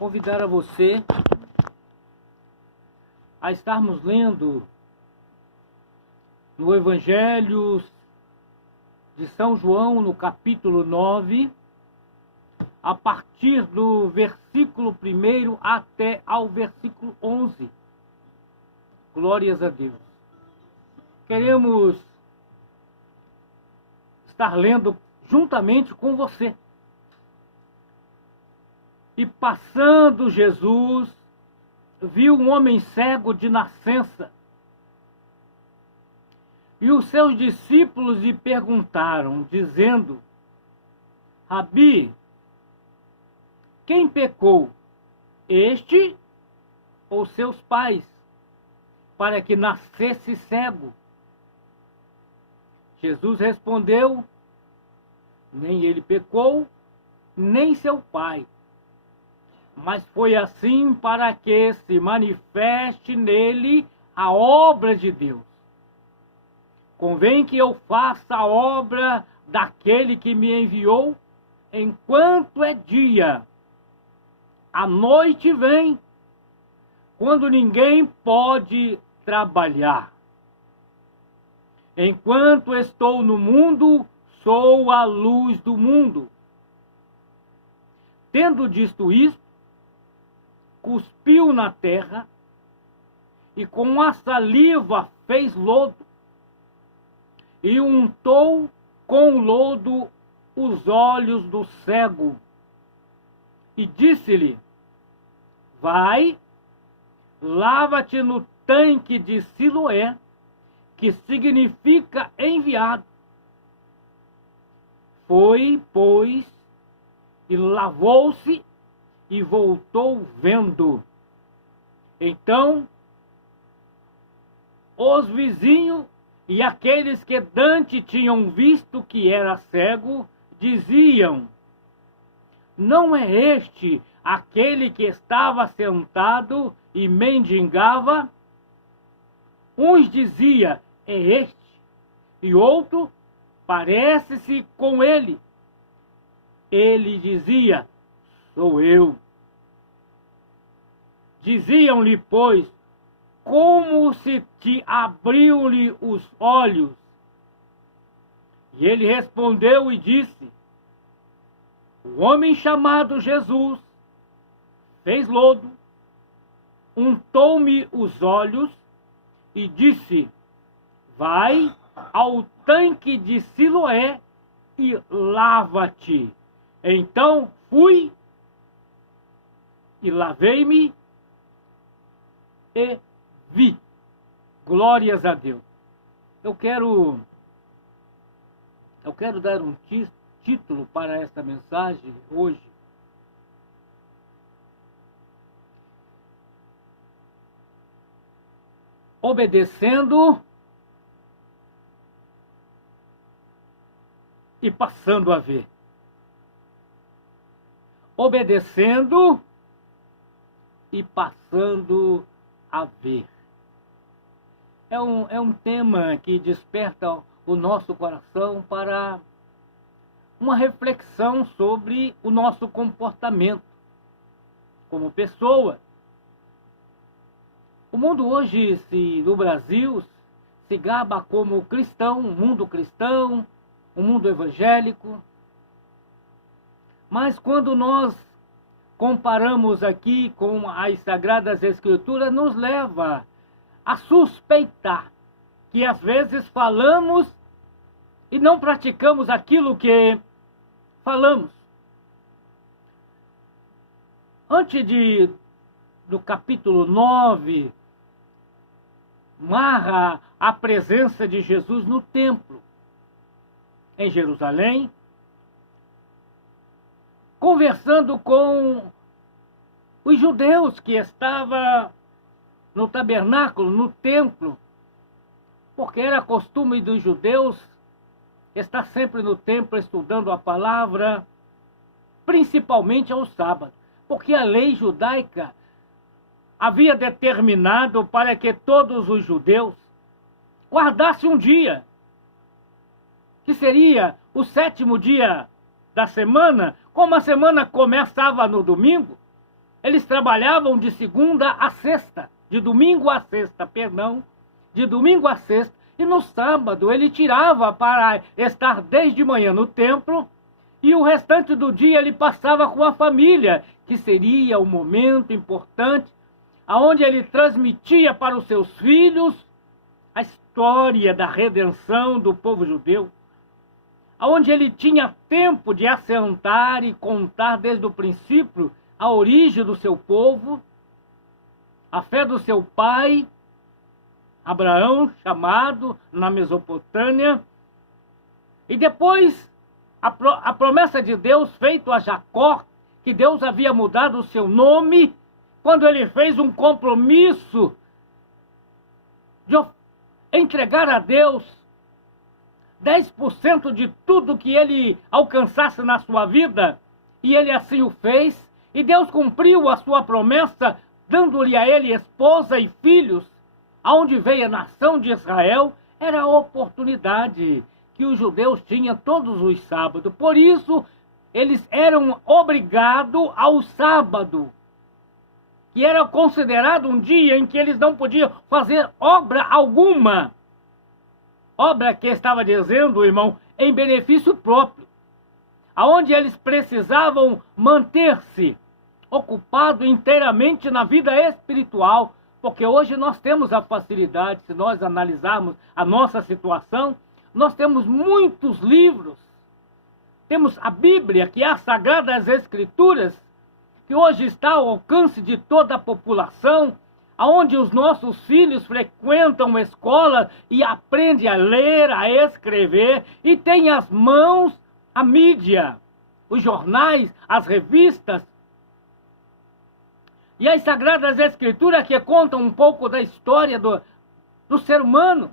convidar a você a estarmos lendo no Evangelho de São João, no capítulo 9, a partir do versículo 1 até ao versículo 11. Glórias a Deus. Queremos estar lendo juntamente com você. E passando Jesus, viu um homem cego de nascença. E os seus discípulos lhe perguntaram, dizendo: Rabi, quem pecou, este ou seus pais, para que nascesse cego? Jesus respondeu: nem ele pecou, nem seu pai, mas foi assim para que se manifeste nele a obra de Deus. Convém que eu faça a obra daquele que me enviou enquanto é dia. A noite vem, quando ninguém pode trabalhar. Enquanto estou no mundo, sou a luz do mundo. Tendo dito isto, cuspiu na terra e com a saliva fez lodo e untou com lodo os olhos do cego e disse-lhe: vai, lava-te no tanque de Siloé, que significa enviado. Foi, pois, e lavou-se e voltou vendo. Então, os vizinhos e aqueles que dantes tinham visto que era cego, diziam: não é este aquele que estava sentado e mendigava? Uns dizia: é este, e outro: parece-se com ele. Ele dizia: sou eu. Diziam-lhe, pois: como se te abriu-lhe os olhos? E ele respondeu e disse: o homem chamado Jesus fez lodo, untou-me os olhos e disse: vai ao tanque de Siloé e lava-te. Então fui e lavei-me e vi. Glórias a Deus. Eu quero dar um título para esta mensagem hoje. Obedecendo e passando a ver. Obedecendo e passando a ver. É um tema que desperta o nosso coração para uma reflexão sobre o nosso comportamento como pessoa. O mundo hoje, no Brasil, se gaba como cristão, um mundo evangélico. Mas quando nós comparamos aqui com as Sagradas Escrituras, nos leva a suspeitar que às vezes falamos e não praticamos aquilo que falamos. Antes do capítulo 9, narra a presença de Jesus no templo, em Jerusalém, conversando com os judeus que estavam no tabernáculo, no templo, porque era costume dos judeus estar sempre no templo estudando a palavra, principalmente ao sábado, porque a lei judaica havia determinado para que todos os judeus guardassem um dia, que seria o 7º dia da semana. Como a semana começava no domingo, eles trabalhavam de segunda a sexta, de domingo a sexta, perdão, de domingo a sexta, e no sábado ele tirava para estar desde manhã no templo, e o restante do dia ele passava com a família, que seria o momento importante, aonde ele transmitia para os seus filhos a história da redenção do povo judeu, aonde ele tinha tempo de assentar e contar desde o princípio a origem do seu povo, a fé do seu pai, Abraão, chamado na Mesopotâmia, e depois a promessa de Deus feita a Jacó, que Deus havia mudado o seu nome, quando ele fez um compromisso de entregar a Deus 10% de tudo que ele alcançasse na sua vida, e ele assim o fez, e Deus cumpriu a sua promessa, dando-lhe a ele esposa e filhos, aonde veio a nação de Israel. Era a oportunidade que os judeus tinham todos os sábados. Por isso, eles eram obrigados ao sábado, que era considerado um dia em que eles não podiam fazer obra alguma. Obra que estava dizendo, irmão, em benefício próprio, aonde eles precisavam manter-se ocupados inteiramente na vida espiritual, porque hoje nós temos a facilidade, se nós analisarmos a nossa situação, nós temos muitos livros, temos a Bíblia, que é as Sagradas Escrituras, que hoje está ao alcance de toda a população, aonde os nossos filhos frequentam escola e aprendem a ler, a escrever, e têm às mãos a mídia, os jornais, as revistas, e as Sagradas Escrituras que contam um pouco da história do ser humano.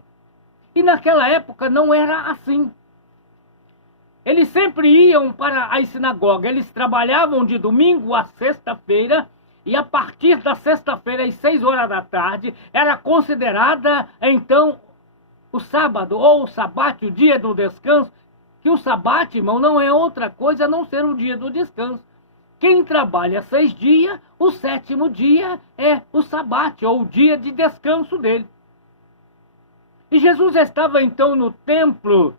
E naquela época não era assim. Eles sempre iam para as sinagogas, eles trabalhavam de domingo a sexta-feira, e a partir da sexta-feira, às 6 horas da tarde, era considerada, então, o sábado, ou o sabate, o dia do descanso, que o sabate, irmão, não é outra coisa a não ser o dia do descanso. Quem trabalha 6 dias, o 7º dia é o sabate, ou o dia de descanso dele. E Jesus estava, então, no templo,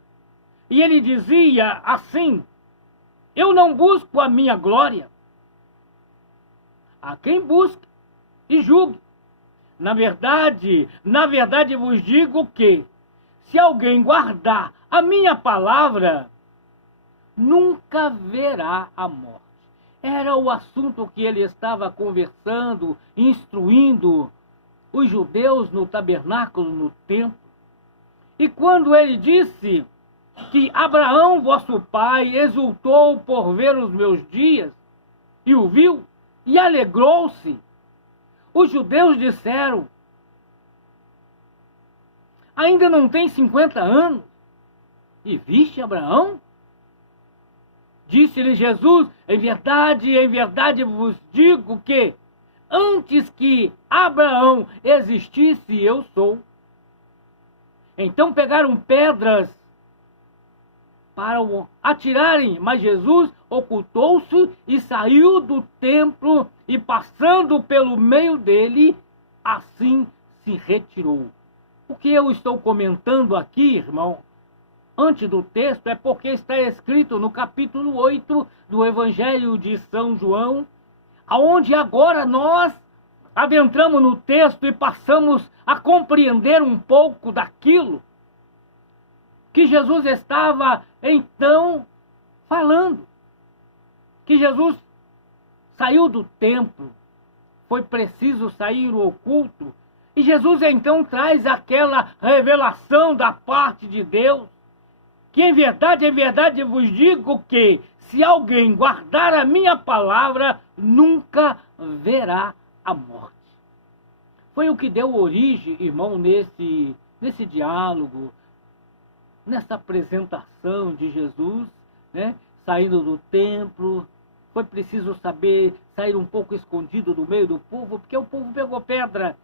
e ele dizia assim: eu não busco a minha glória. A quem busque e julgue. Na verdade vos digo que, se alguém guardar a minha palavra, nunca verá a morte. Era o assunto que ele estava conversando, instruindo os judeus no tabernáculo, no templo. E quando ele disse que Abraão, vosso pai, exultou por ver os meus dias, e o viu, e alegrou-se, os judeus disseram: ainda não tem 50 anos, e viste Abraão? Disse-lhe Jesus: em verdade vos digo que, antes que Abraão existisse, eu sou. Então pegaram pedras para o atirarem, mas Jesus ocultou-se e saiu do templo, e passando pelo meio dele, assim se retirou. O que eu estou comentando aqui, irmão, antes do texto, é porque está escrito no capítulo 8 do Evangelho de São João, aonde agora nós adentramos no texto e passamos a compreender um pouco daquilo que Jesus estava, então, falando. Que Jesus saiu do templo, foi preciso sair o oculto, e Jesus, então, traz aquela revelação da parte de Deus, que em verdade vos digo que, se alguém guardar a minha palavra, nunca verá a morte. Foi o que deu origem, irmão, nesse diálogo, nessa apresentação de Jesus, né? Saindo do templo. Foi preciso saber sair um pouco escondido do meio do povo, porque o povo pegou pedra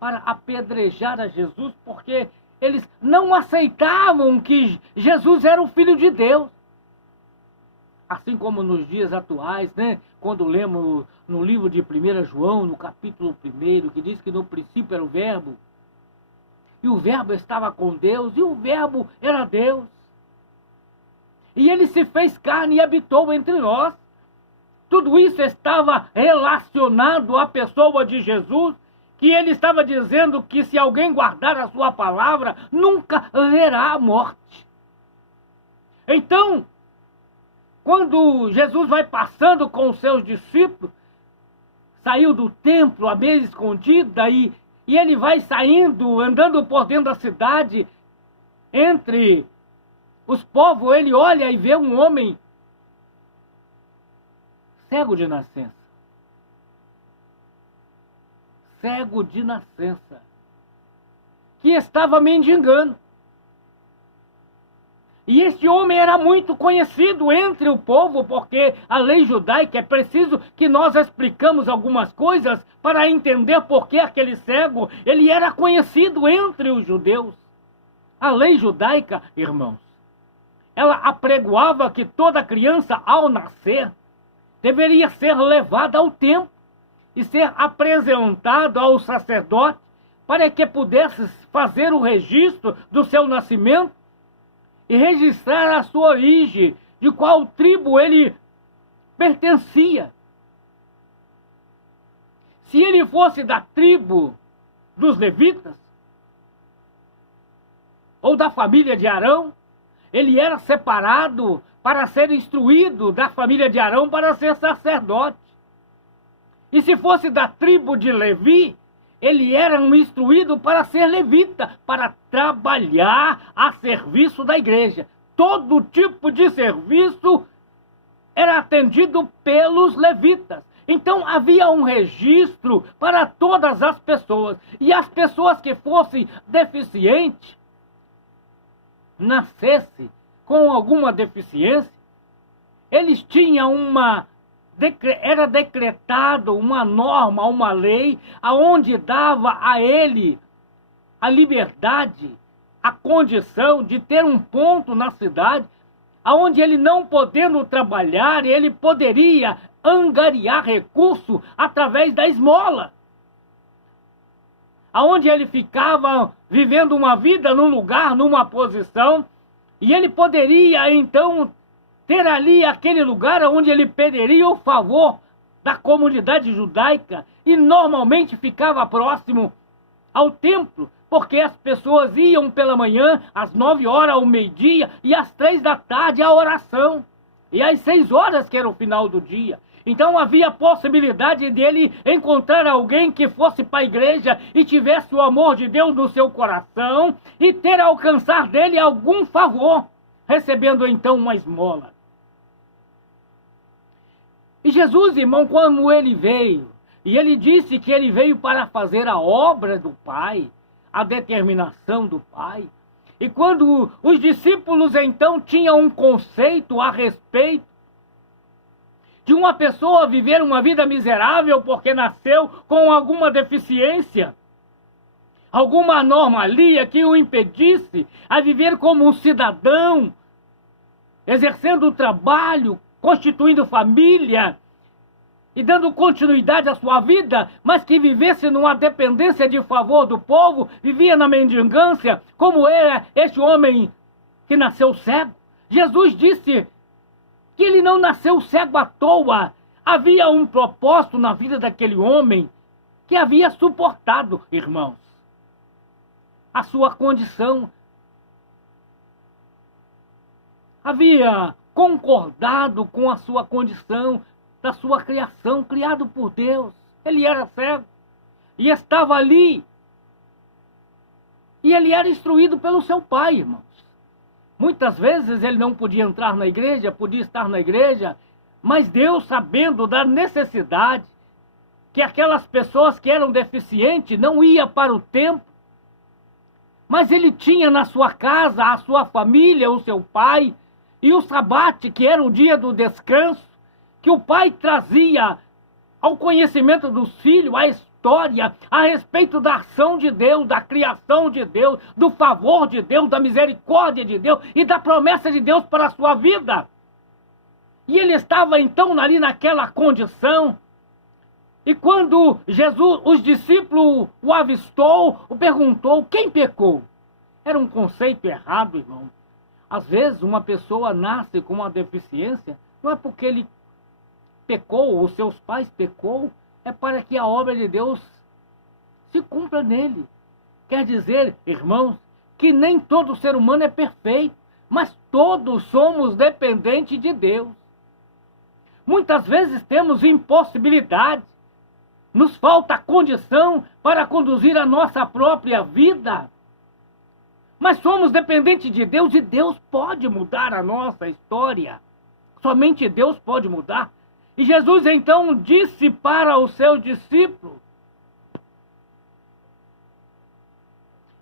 para apedrejar a Jesus, porque eles não aceitavam que Jesus era o Filho de Deus. assim como nos dias atuais, né? Quando lemos no livro de 1 João, no capítulo 1, que diz que no princípio era o Verbo, e o Verbo estava com Deus, e o Verbo era Deus. E ele se fez carne e habitou entre nós. Tudo isso estava relacionado à pessoa de Jesus, que ele estava dizendo que se alguém guardar a sua palavra, nunca verá a morte. Então, quando Jesus vai passando com os seus discípulos, saiu do templo à mesa escondida e ele vai saindo, andando por dentro da cidade, entre os povos, ele olha e vê um homem cego de nascença. Cego de nascença. Que estava mendigando. E este homem era muito conhecido entre o povo, porque a lei judaica é preciso que nós explicamos algumas coisas para entender por que aquele cego, ele era conhecido entre os judeus. A lei judaica, irmãos, ela apregoava que toda criança, ao nascer, deveria ser levada ao templo e ser apresentada ao sacerdote para que pudesse fazer o registro do seu nascimento e registrar a sua origem, de qual tribo ele pertencia. Se ele fosse da tribo dos levitas, ou da família de Arão, ele era separado para ser instruído da família de Arão para ser sacerdote. E se fosse da tribo de Levi, ele era um instruído para ser levita, para trabalhar a serviço da igreja. Todo tipo de serviço era atendido pelos levitas. Então havia um registro para todas as pessoas. E as pessoas que fossem deficientes, nascesse com alguma deficiência, eles tinham era decretado uma norma, uma lei, aonde dava a ele a liberdade, a condição de ter um ponto na cidade, aonde ele não podendo trabalhar, ele poderia angariar recurso através da esmola. Aonde ele ficava vivendo uma vida num lugar, numa posição, e ele poderia então ter ali aquele lugar onde ele pediria o favor da comunidade judaica e normalmente ficava próximo ao templo, porque as pessoas iam pela manhã, às 9 horas, ao meio-dia, e às 3 da tarde, a oração. E às 6 horas, que era o final do dia. Então havia a possibilidade dele encontrar alguém que fosse para a igreja e tivesse o amor de Deus no seu coração e ter a alcançar dele algum favor, recebendo então uma esmola. E Jesus, irmão, quando ele veio, e ele disse que ele veio para fazer a obra do Pai, a determinação do Pai, e quando os discípulos então tinham um conceito a respeito de uma pessoa viver uma vida miserável porque nasceu com alguma deficiência, alguma anomalia que o impedisse a viver como um cidadão, exercendo o trabalho, constituindo família e dando continuidade à sua vida, mas que vivesse numa dependência de favor do povo, vivia na mendigância, como era este homem que nasceu cego. Jesus disse que ele não nasceu cego à toa. Havia um propósito na vida daquele homem que havia suportado, irmãos, a sua condição. Havia concordado com a sua condição, da sua criação, criado por Deus. Ele era cego e estava ali. E ele era instruído pelo seu pai, irmãos. Muitas vezes ele não podia entrar na igreja, podia estar na igreja, mas Deus, sabendo da necessidade que aquelas pessoas que eram deficientes não iam para o templo, mas ele tinha na sua casa a sua família, o seu pai, e o sabate, que era o dia do descanso, que o pai trazia ao conhecimento dos filhos a história a respeito da ação de Deus, da criação de Deus, do favor de Deus, da misericórdia de Deus e da promessa de Deus para a sua vida. E ele estava então ali naquela condição. E quando Jesus, os discípulos o avistou, o perguntou, quem pecou? Era um conceito errado, irmão. Às vezes uma pessoa nasce com uma deficiência, não é porque ele pecou, ou seus pais pecou, é para que a obra de Deus se cumpra nele. Quer dizer, irmãos, que nem todo ser humano é perfeito, mas todos somos dependentes de Deus. Muitas vezes temos impossibilidades, nos falta condição para conduzir a nossa própria vida. Mas somos dependentes de Deus e Deus pode mudar a nossa história. Somente Deus pode mudar. E Jesus então disse para os seus discípulos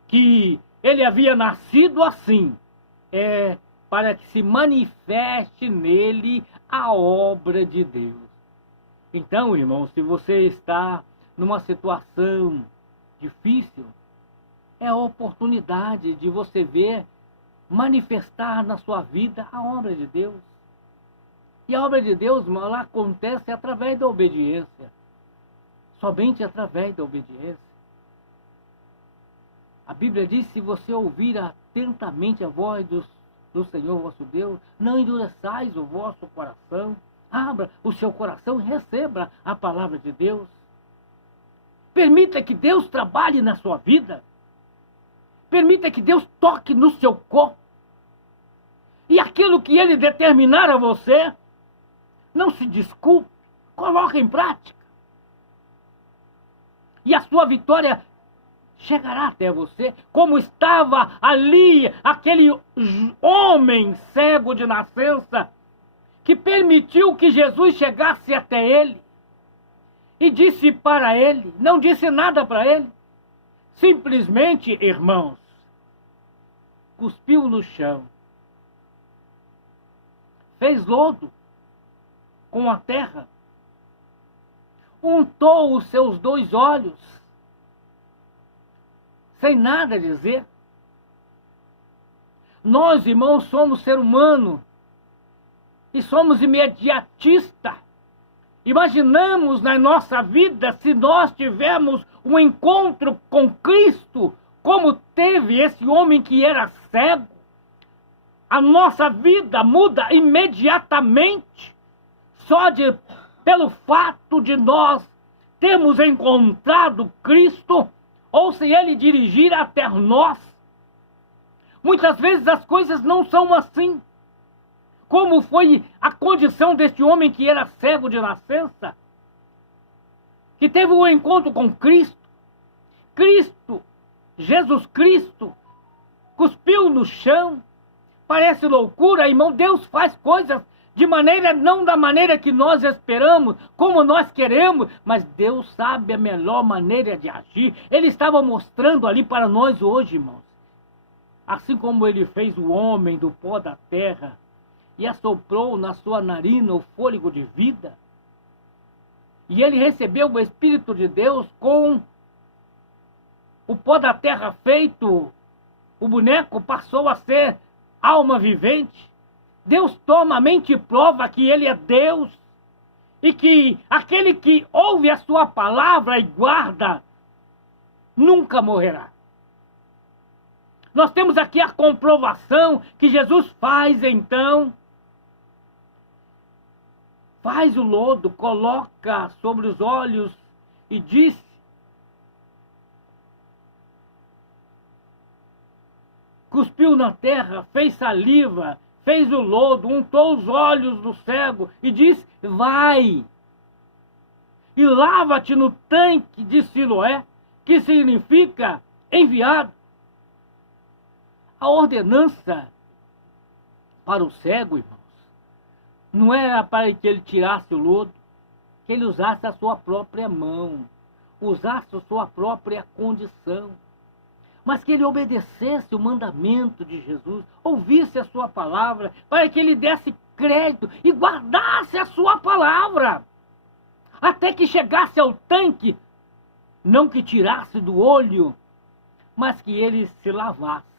que ele havia nascido assim, para que se manifeste nele a obra de Deus. Então, irmão, se você está numa situação difícil, é a oportunidade de você ver manifestar na sua vida a obra de Deus. E a obra de Deus, irmão, ela acontece através da obediência. Somente através da obediência. A Bíblia diz, se você ouvir atentamente a voz do Senhor vosso Deus, não endureçais o vosso coração. Abra o seu coração e receba a palavra de Deus. Permita que Deus trabalhe na sua vida. Permita que Deus toque no seu corpo. E aquilo que Ele determinar a você, não se desculpe, coloque em prática. E a sua vitória chegará até você, como estava ali aquele homem cego de nascença, que permitiu que Jesus chegasse até ele e disse para ele, não disse nada para ele, simplesmente, irmãos, cuspiu no chão, fez lodo com a terra, untou os seus 2 olhos, sem nada dizer. Nós, irmãos, somos ser humano e somos imediatistas. Imaginamos na nossa vida, se nós tivermos um encontro com Cristo, como teve esse homem que era cego, a nossa vida muda imediatamente, pelo fato de nós termos encontrado Cristo, ou se Ele dirigir até nós. Muitas vezes as coisas não são assim. Como foi a condição deste homem que era cego de nascença, que teve um encontro com Cristo. Cristo, Jesus Cristo, cuspiu no chão. Parece loucura, irmão. Deus faz coisas de maneira, não da maneira que nós esperamos, como nós queremos, mas Deus sabe a melhor maneira de agir. Ele estava mostrando ali para nós hoje, irmãos. Assim como Ele fez o homem do pó da terra, e assoprou na sua narina o fôlego de vida. E ele recebeu o Espírito de Deus com o pó da terra feito. O boneco passou a ser alma vivente. Deus toma a mente e prova que Ele é Deus. E que aquele que ouve a sua palavra e guarda, nunca morrerá. Nós temos aqui a comprovação que Jesus faz então. Faz o lodo, coloca sobre os olhos e diz: cuspiu na terra, fez saliva, fez o lodo, untou os olhos do cego e diz: vai e lava-te no tanque de Siloé, que significa enviado. A ordenança para o cego, irmão, não era para que ele tirasse o lodo, que ele usasse a sua própria mão, usasse a sua própria condição, mas que ele obedecesse o mandamento de Jesus, ouvisse a sua palavra, para que ele desse crédito e guardasse a sua palavra, até que chegasse ao tanque, não que tirasse do olho, mas que ele se lavasse.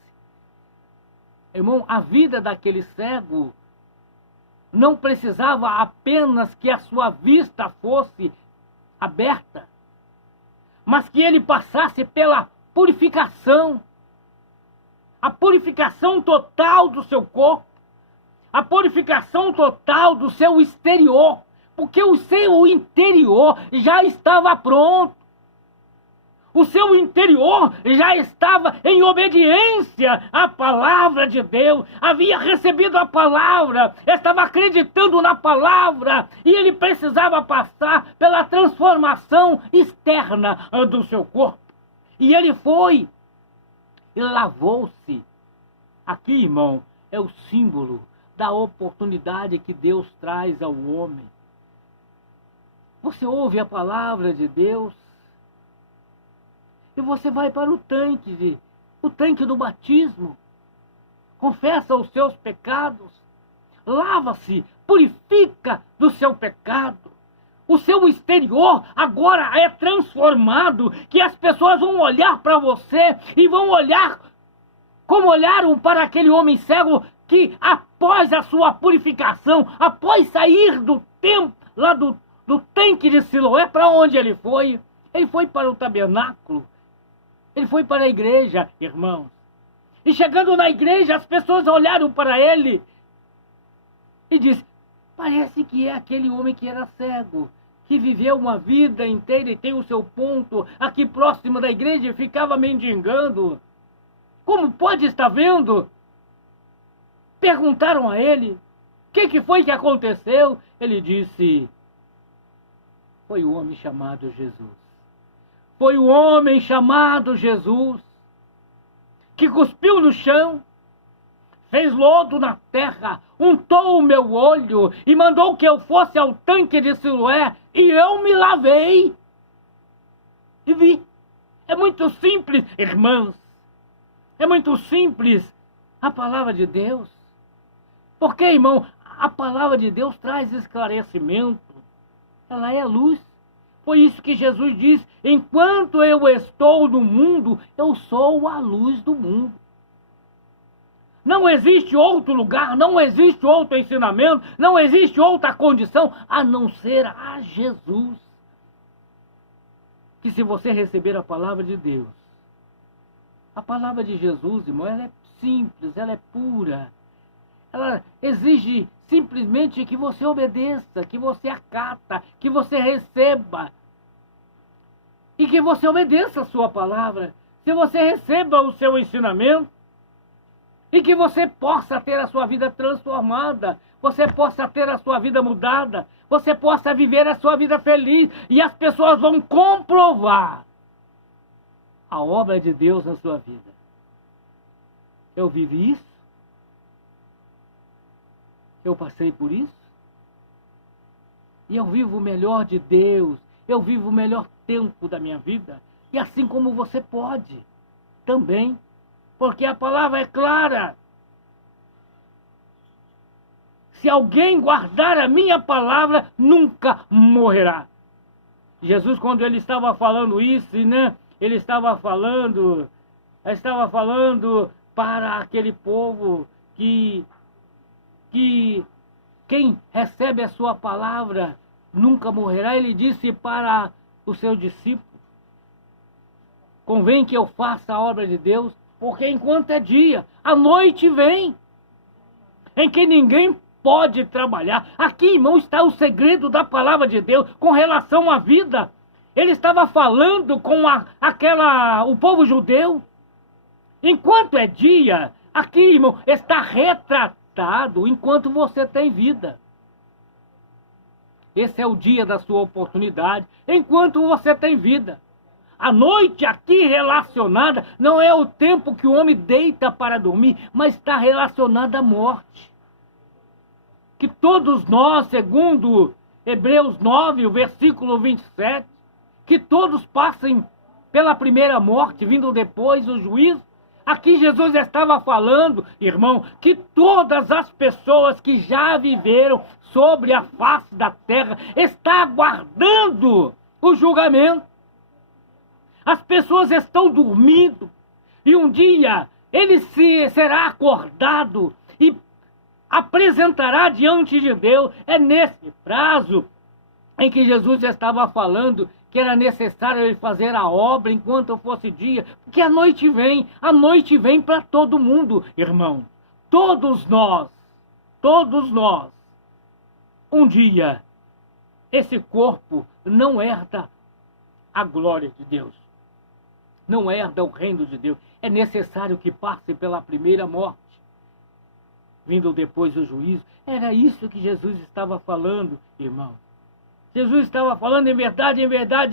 Irmão, a vida daquele cego não precisava apenas que a sua vista fosse aberta, mas que ele passasse pela purificação, a purificação total do seu corpo, a purificação total do seu exterior, porque o seu interior já estava pronto. O seu interior já estava em obediência à palavra de Deus, havia recebido a palavra, estava acreditando na palavra, e ele precisava passar pela transformação externa do seu corpo. E ele foi e lavou-se. Aqui, irmão, é o símbolo da oportunidade que Deus traz ao homem. Você ouve a palavra de Deus e você vai para o tanque do batismo, confessa os seus pecados, lava-se, purifica do seu pecado. O seu exterior agora é transformado, que as pessoas vão olhar para você e vão olhar como olharam para aquele homem cego que, após a sua purificação, após sair do templo, lá do tanque de Siloé, para onde ele foi? Ele foi para o tabernáculo. Ele foi para a igreja, irmãos. E chegando na igreja, as pessoas olharam para ele e disseram: parece que é aquele homem que era cego, que viveu uma vida inteira e tem o seu ponto aqui próximo da igreja e ficava mendigando. Como pode estar vendo? Perguntaram a ele: o que foi que aconteceu? Ele disse: foi o homem chamado Jesus. Foi o homem chamado Jesus que cuspiu no chão, fez lodo na terra, untou o meu olho e mandou que eu fosse ao tanque de Siloé, e eu me lavei e vi. É muito simples, irmãos. É muito simples a palavra de Deus. Porque, irmão, a palavra de Deus traz esclarecimento. Ela é luz. Foi isso que Jesus diz: enquanto eu estou no mundo, eu sou a luz do mundo. Não existe outro lugar, não existe outro ensinamento, não existe outra condição a não ser a Jesus. Que se você receber a palavra de Deus, a palavra de Jesus, irmão, ela é simples, ela é pura. Ela exige simplesmente que você obedeça, que você acata, que você receba. E que você obedeça a sua palavra. Se você receba o seu ensinamento. E que você possa ter a sua vida transformada. Você possa ter a sua vida mudada. Você possa viver a sua vida feliz. E as pessoas vão comprovar a obra de Deus na sua vida. Eu vivi isso. Eu passei por isso. E eu vivo o melhor de Deus. Eu vivo o melhor tempo da minha vida. E assim como você pode também. Porque a palavra é clara. Se alguém guardar a minha palavra, nunca morrerá. Jesus, quando ele estava falando isso, né? Ele estava falando para aquele povo que quem recebe a sua palavra nunca morrerá. Ele disse para os seus discípulos: convém que eu faça a obra de Deus, porque enquanto é dia, a noite vem, em que ninguém pode trabalhar. Aqui, irmão, está o segredo da palavra de Deus com relação à vida. Ele estava falando com o povo judeu. Enquanto é dia, aqui, irmão, está retratado enquanto você tem vida. Esse é o dia da sua oportunidade, enquanto você tem vida. A noite aqui relacionada não é o tempo que o homem deita para dormir, mas está relacionada à morte. Que todos nós, segundo Hebreus 9, o versículo 27, que todos passem pela primeira morte, vindo depois o juízo. Aqui Jesus estava falando, irmão, que todas as pessoas que já viveram sobre a face da terra estão aguardando o julgamento. As pessoas estão dormindo e um dia ele será acordado e apresentará diante de Deus. É nesse prazo em que Jesus já estava falando que era necessário ele fazer a obra enquanto fosse dia, porque a noite vem para todo mundo, irmão. Todos nós, um dia, esse corpo não herda a glória de Deus, não herda o reino de Deus. É necessário que passe pela primeira morte, vindo depois o juízo. Era isso que Jesus estava falando, irmão. Jesus estava falando, em verdade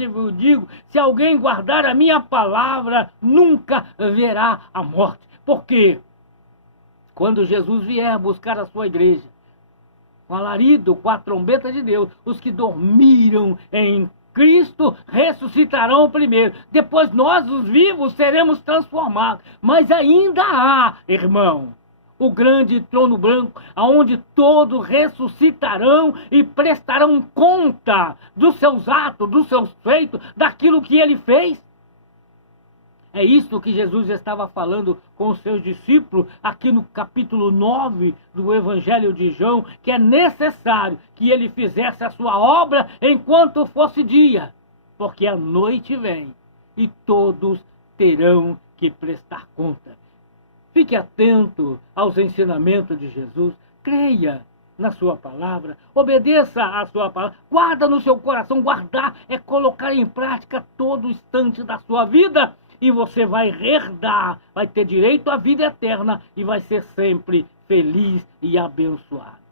eu digo, se alguém guardar a minha palavra, nunca verá a morte. Por quê? Quando Jesus vier buscar a sua igreja, com alarido, com a trombeta de Deus, os que dormiram em Cristo ressuscitarão primeiro. Depois nós, os vivos, seremos transformados. Mas ainda há, irmão, o grande trono branco, aonde todos ressuscitarão e prestarão conta dos seus atos, dos seus feitos, daquilo que ele fez. É isso que Jesus estava falando com os seus discípulos aqui no capítulo 9 do Evangelho de João, que é necessário que ele fizesse a sua obra enquanto fosse dia, porque a noite vem e todos terão que prestar conta. Fique atento aos ensinamentos de Jesus, creia na sua palavra, obedeça à sua palavra, guarda no seu coração. Guardar é colocar em prática todo instante da sua vida, e você vai herdar, vai ter direito à vida eterna e vai ser sempre feliz e abençoado.